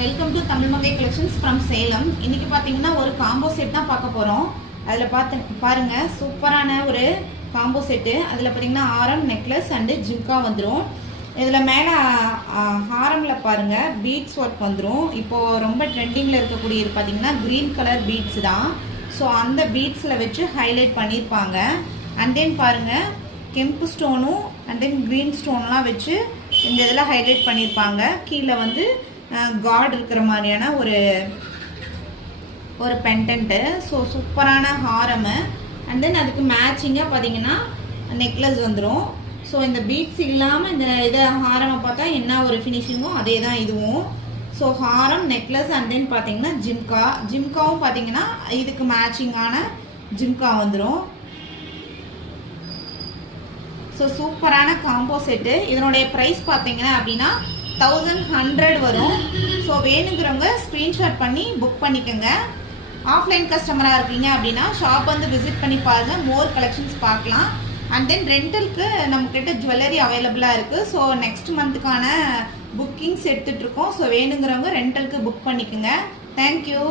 Welcome to Tamil Mangai collections from Salem. இன்னைக்கு பார்த்தீங்கன்னா ஒரு காம்போ செட் தான் பார்க்க போகிறோம். அதில் பாருங்க சூப்பரான ஒரு காம்போ செட்டு. அதில் பார்த்தீங்கன்னா ஆரம், நெக்லஸ் அண்டு ஜிம்கா வந்துடும். இதில் மேலே ஹாரமில் பாருங்கள் பீட்ஸ் ஒர்க் வந்துடும். இப்போது ரொம்ப ட்ரெண்டிங்கில் இருக்கக்கூடியது பார்த்தீங்கன்னா க்ரீன் கலர் பீட்ஸ் தான். ஸோ அந்த பீட்ஸில் வச்சு ஹைலைட் பண்ணியிருப்பாங்க. அண்ட் தென் பாருங்கள் கெம்பு ஸ்டோனும் அண்ட் தென் க்ரீன் ஸ்டோன்லாம் வச்சு இந்த இதில் ஹைலைட் பண்ணியிருப்பாங்க. கீழே வந்து காட் இருக்கிற மாதிரியான ஒரு பெண்டன்ட்டு. ஸோ சூப்பரான ஹாரமு. அண்ட் தென் அதுக்கு மேட்சிங்காக பார்த்தீங்கன்னா நெக்லஸ் வந்துடும். ஸோ இந்த பீட்ஸ் இல்லாமல் இந்த இதை ஹாரமை பார்த்தா என்ன ஒரு ஃபினிஷிங்கோ அதே தான் இதுவும். So Haram, necklace and then பார்த்தீங்கன்னா ஜிம்காவும் பார்த்தீங்கன்னா இதுக்கு மேட்சிங்கான ஜிம்கா வந்துடும். ஸோ சூப்பரான காம்போ செட்டு. இதனுடைய ப்ரைஸ் பார்த்தீங்கன்னா அப்படின்னா 1100 வரும். ஸோ வேணுங்கிறவங்க ஸ்க்ரீன்ஷாட் பண்ணி புக் பண்ணிக்கோங்க. ஆஃப்லைன் கஸ்டமராக இருக்கீங்க அப்படின்னா ஷாப் வந்து விசிட் பண்ணி பாருங்கள், மோர் கலெக்ஷன்ஸ் பார்க்கலாம். அண்ட் தென் ரெண்டலுக்கு நம்மக்கிட்ட ஜுவல்லரி அவைலபிளாக இருக்குது. ஸோ நெக்ஸ்ட் மந்த்துக்கான புக்கிங்ஸ் எடுத்துகிட்ருக்கோம். ஸோ வேணுங்கிறவங்க ரெண்டலுக்கு புக் பண்ணிக்கோங்க. தேங்க்யூ.